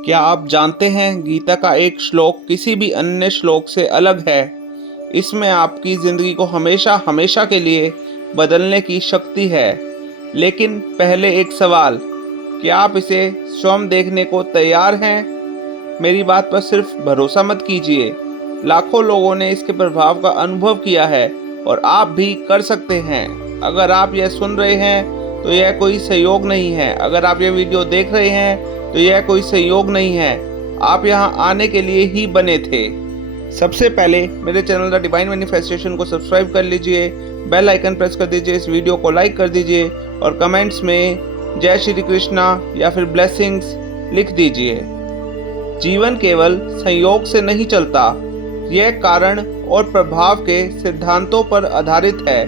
क्या आप जानते हैं गीता का एक श्लोक किसी भी अन्य श्लोक से अलग है। इसमें आपकी ज़िंदगी को हमेशा हमेशा के लिए बदलने की शक्ति है। लेकिन पहले एक सवाल, क्या आप इसे स्वयं देखने को तैयार हैं? मेरी बात पर सिर्फ भरोसा मत कीजिए। लाखों लोगों ने इसके प्रभाव का अनुभव किया है और आप भी कर सकते हैं। अगर आप यह सुन रहे हैं तो यह कोई संयोग नहीं है। अगर आप यह वीडियो देख रहे हैं तो यह कोई संयोग नहीं है। आप यहाँ आने के लिए ही बने थे। सबसे पहले मेरे चैनल द डिवाइन मैनिफेस्टेशन को सब्सक्राइब कर लीजिए, बेल आइकन प्रेस कर दीजिए, इस वीडियो को लाइक कर दीजिए और कमेंट्स में जय श्री कृष्णा या फिर ब्लेसिंग्स लिख दीजिए। जीवन केवल संयोग से नहीं चलता, यह कारण और प्रभाव के सिद्धांतों पर आधारित है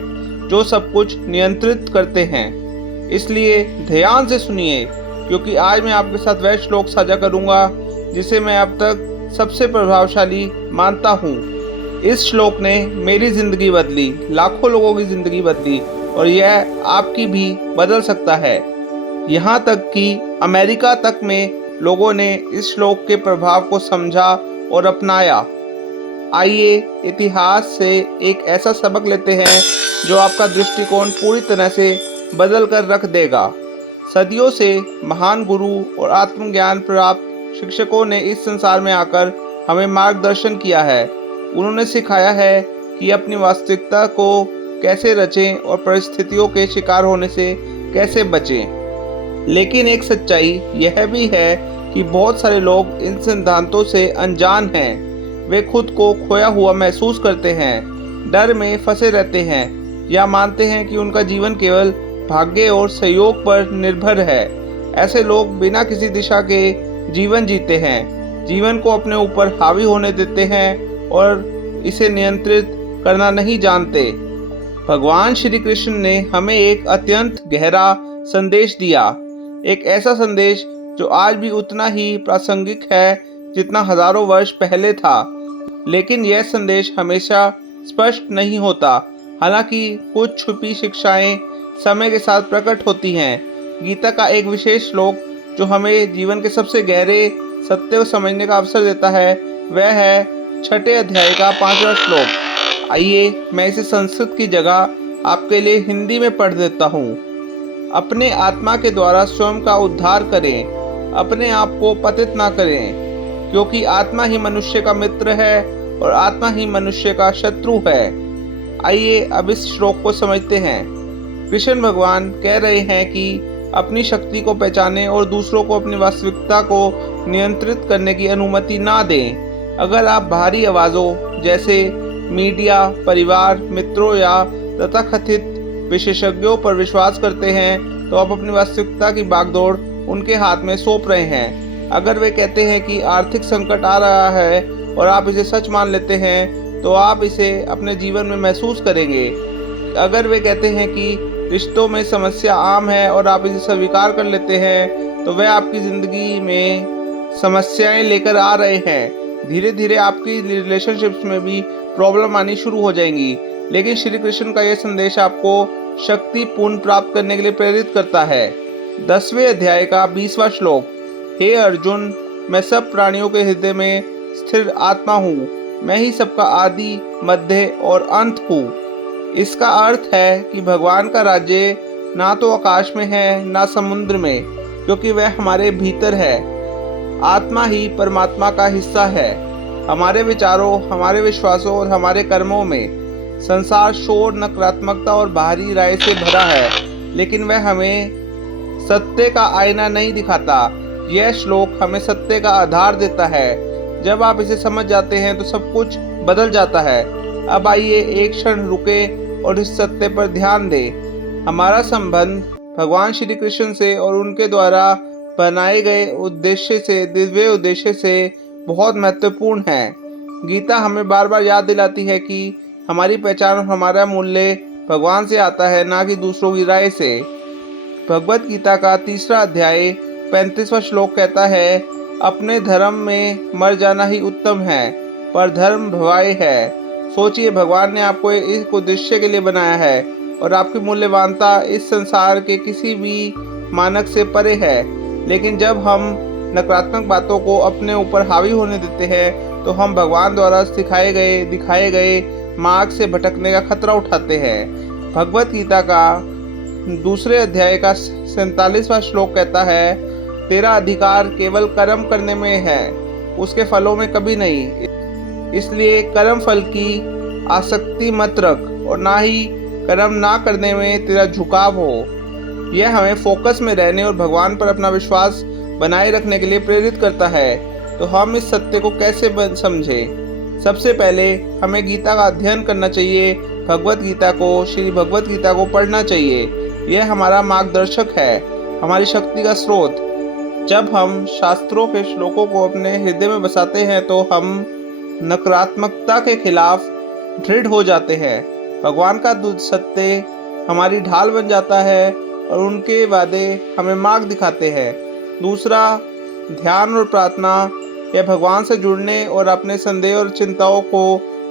जो सब कुछ नियंत्रित करते हैं। इसलिए ध्यान से सुनिए, क्योंकि आज मैं आपके साथ वह श्लोक साझा करूंगा जिसे मैं अब तक सबसे प्रभावशाली मानता हूँ। इस श्लोक ने मेरी जिंदगी बदली, लाखों लोगों की जिंदगी बदली और यह आपकी भी बदल सकता है। यहाँ तक कि अमेरिका तक में लोगों ने इस श्लोक के प्रभाव को समझा और अपनाया। आइए इतिहास से एक ऐसा सबक लेते हैं जो आपका दृष्टिकोण पूरी तरह से बदल कर रख देगा। सदियों से महान गुरु और आत्मज्ञान प्राप्त शिक्षकों ने इस संसार में आकर हमें मार्गदर्शन किया है। उन्होंने सिखाया है कि अपनी वास्तविकता को कैसे रचें और परिस्थितियों के शिकार होने से कैसे बचें। लेकिन एक सच्चाई यह भी है कि बहुत सारे लोग इन सिद्धांतों से अनजान हैं। वे खुद को खोया हुआ महसूस करते हैं, डर में फंसे रहते हैं या मानते हैं कि उनका जीवन केवल भाग्य और सहयोग पर निर्भर है। ऐसे लोग बिना किसी दिशा के जीवन जीते हैं, जीवन को अपने ऊपर हावी होने देते हैं और इसे नियंत्रित करना नहीं जानते। भगवान श्री कृष्ण ने हमें एक अत्यंत गहरा संदेश दिया, एक ऐसा संदेश जो आज भी उतना ही प्रासंगिक है जितना हजारों वर्ष पहले था। लेकिन यह संदेश हमेशा स्पष्ट नहीं होता। हालांकि कुछ छुपी शिक्षाएं समय के साथ प्रकट होती हैं। गीता का एक विशेष श्लोक जो हमें जीवन के सबसे गहरे सत्य को समझने का अवसर देता है, वह है 6 अध्याय का 5वां श्लोक। आइए मैं इसे संस्कृत की जगह आपके लिए हिंदी में पढ़ देता हूँ। अपने आत्मा के द्वारा स्वयं का उद्धार करें, अपने आप को पतित ना करें, क्योंकि आत्मा ही मनुष्य का मित्र है और आत्मा ही मनुष्य का शत्रु है। आइए अब इस श्लोक को समझते हैं। कृष्ण भगवान कह रहे हैं कि अपनी शक्ति को पहचानें और दूसरों को अपनी वास्तविकता को नियंत्रित करने की अनुमति ना दें। अगर आप बाहरी आवाज़ों जैसे मीडिया, परिवार, मित्रों या तथाकथित विशेषज्ञों पर विश्वास करते हैं तो आप अपनी वास्तविकता की बागडोर उनके हाथ में सौंप रहे हैं। अगर वे कहते हैं कि आर्थिक संकट आ रहा है और आप इसे सच मान लेते हैं तो आप इसे अपने जीवन में महसूस करेंगे। अगर वे कहते हैं कि रिश्तों में समस्या आम है और आप इसे स्वीकार कर लेते हैं तो वे आपकी ज़िंदगी में समस्याएं लेकर आ रहे हैं। धीरे धीरे आपकी रिलेशनशिप्स में भी प्रॉब्लम आनी शुरू हो जाएंगी। लेकिन श्री कृष्ण का यह संदेश आपको शक्ति पुण्य प्राप्त करने के लिए प्रेरित करता है। 10वें अध्याय का 20वां श्लोक। हे अर्जुन, मैं सब प्राणियों के हृदय में स्थिर आत्मा हूँ। मैं ही सबका आदि, मध्य और अंत हूँ। इसका अर्थ है कि भगवान का राज्य ना तो आकाश में है ना समुद्र में, क्योंकि वह हमारे भीतर है। आत्मा ही परमात्मा का हिस्सा है। हमारे विचारों, हमारे विश्वासों और हमारे कर्मों में संसार शोर, नकारात्मकता और बाहरी राय से भरा है, लेकिन वह हमें सत्य का आईना नहीं दिखाता। यह श्लोक हमें सत्य का आधार देता है। जब आप इसे समझ जाते हैं तो सब कुछ बदल जाता है। अब आइए एक क्षण रुके और इस सत्य पर ध्यान दें। हमारा संबंध भगवान श्री कृष्ण से और उनके द्वारा बनाए गए उद्देश्य से, दिव्य उद्देश्य से बहुत महत्वपूर्ण है। गीता हमें बार बार याद दिलाती है कि हमारी पहचान और हमारा मूल्य भगवान से आता है, ना कि दूसरों की राय से। भगवत गीता का 3रा अध्याय 35वां श्लोक कहता है, अपने धर्म में मर जाना ही उत्तम है, पर धर्म भवाय है। सोचिए, भगवान ने आपको एक उद्देश्य के लिए बनाया है और आपकी मूल्यवानता इस संसार के किसी भी मानक से परे है। लेकिन जब हम नकारात्मक बातों को अपने ऊपर हावी होने देते हैं तो हम भगवान द्वारा सिखाए गए दिखाए गए मार्ग से भटकने का खतरा उठाते हैं। भगवत गीता का दूसरे अध्याय का 47वां श्लोक कहता है, तेरा अधिकार केवल कर्म करने में है, उसके फलों में कभी नहीं। इसलिए कर्म फल की आसक्ति मत रख और ना ही कर्म ना करने में तेरा झुकाव हो। यह हमें फोकस में रहने और भगवान पर अपना विश्वास बनाए रखने के लिए प्रेरित करता है। तो हम इस सत्य को कैसे समझें? सबसे पहले हमें गीता का अध्ययन करना चाहिए, भगवत गीता को, श्री भगवत गीता को पढ़ना चाहिए। यह हमारा मार्गदर्शक है, हमारी शक्ति का स्रोत। जब हम शास्त्रों के श्लोकों को अपने हृदय में बसाते हैं तो हम नकारात्मकता के खिलाफ दृढ़ हो जाते हैं। भगवान का सत्य हमारी ढाल बन जाता है और उनके वादे हमें मार्ग दिखाते हैं। दूसरा, ध्यान और प्रार्थना। यह भगवान से जुड़ने और अपने संदेह और चिंताओं को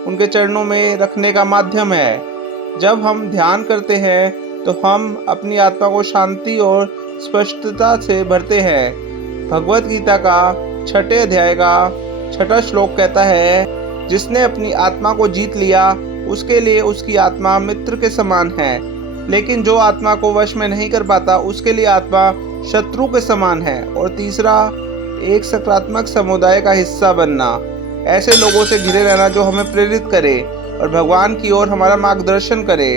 उनके चरणों में रखने का माध्यम है। जब हम ध्यान करते हैं तो हम अपनी आत्मा को शांति और स्पष्टता से भरते हैं। भगवत गीता का 6 अध्याय का 6वां श्लोक कहता है, जिसने अपनी आत्मा को जीत लिया उसके लिए उसकी आत्मा मित्र के समान है, लेकिन जो आत्मा को वश में नहीं कर पाता उसके लिए आत्मा शत्रु के समान है। और तीसरा, एक सकारात्मक समुदाय का हिस्सा बनना। ऐसे लोगों से घिरे रहना जो हमें प्रेरित करे और भगवान की ओर हमारा मार्गदर्शन करे।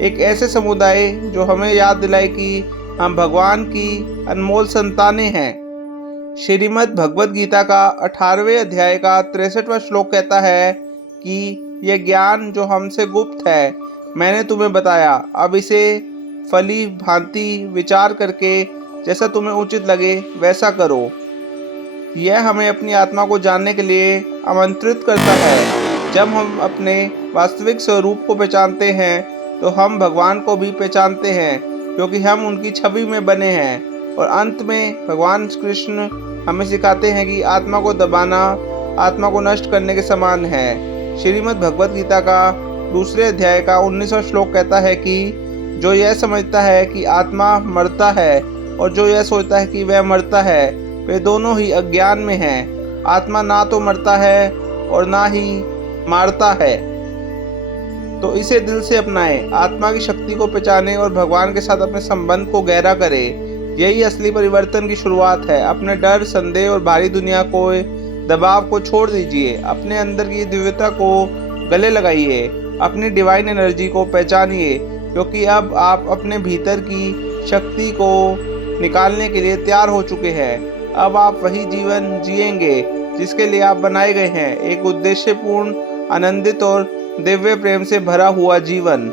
एक ऐसे समुदाय जो हमें याद दिलाए कि हम भगवान की अनमोल संतानें हैं। श्रीमद् भगवत गीता का 18वें अध्याय का 63वां श्लोक कहता है कि यह ज्ञान जो हमसे गुप्त है मैंने तुम्हें बताया, अब इसे फली भांति विचार करके जैसा तुम्हें उचित लगे वैसा करो। यह हमें अपनी आत्मा को जानने के लिए आमंत्रित करता है। जब हम अपने वास्तविक स्वरूप को पहचानते हैं तो हम भगवान को भी पहचानते हैं, क्योंकि हम उनकी छवि में बने हैं। और अंत में भगवान कृष्ण हमें सिखाते हैं कि आत्मा को दबाना आत्मा को नष्ट करने के समान है। श्रीमद् भगवत गीता का दूसरे अध्याय का 19वां श्लोक कहता है कि जो यह समझता है कि आत्मा मरता है और जो यह सोचता है कि वह मरता है, वे दोनों ही अज्ञान में हैं। आत्मा ना तो मरता है और ना ही मारता है। तो इसे दिल से अपनाएं, आत्मा की शक्ति को पहचानें और भगवान के साथ अपने संबंध को गहरा करें। यही असली परिवर्तन की शुरुआत है। अपने डर, संदेह और बाहरी दुनिया को दबाव को छोड़ दीजिए। अपने अंदर की दिव्यता को गले लगाइए। अपनी डिवाइन एनर्जी को पहचानिए, क्योंकि अब आप अपने भीतर की शक्ति को निकालने के लिए तैयार हो चुके हैं। अब आप वही जीवन जिएंगे जिसके लिए आप बनाए गए हैं, एक उद्देश्यपूर्ण, आनंदित और दिव्य प्रेम से भरा हुआ जीवन।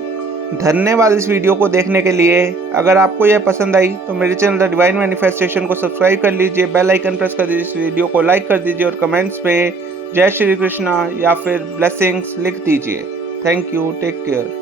धन्यवाद इस वीडियो को देखने के लिए। अगर आपको यह पसंद आई तो मेरे चैनल द डिवाइन मैनिफेस्टेशन को सब्सक्राइब कर लीजिए, बेल आइकन प्रेस कर दीजिए, इस वीडियो को लाइक कर दीजिए और कमेंट्स में जय श्री कृष्णा या फिर ब्लेसिंग्स लिख दीजिए। Thank you, take care.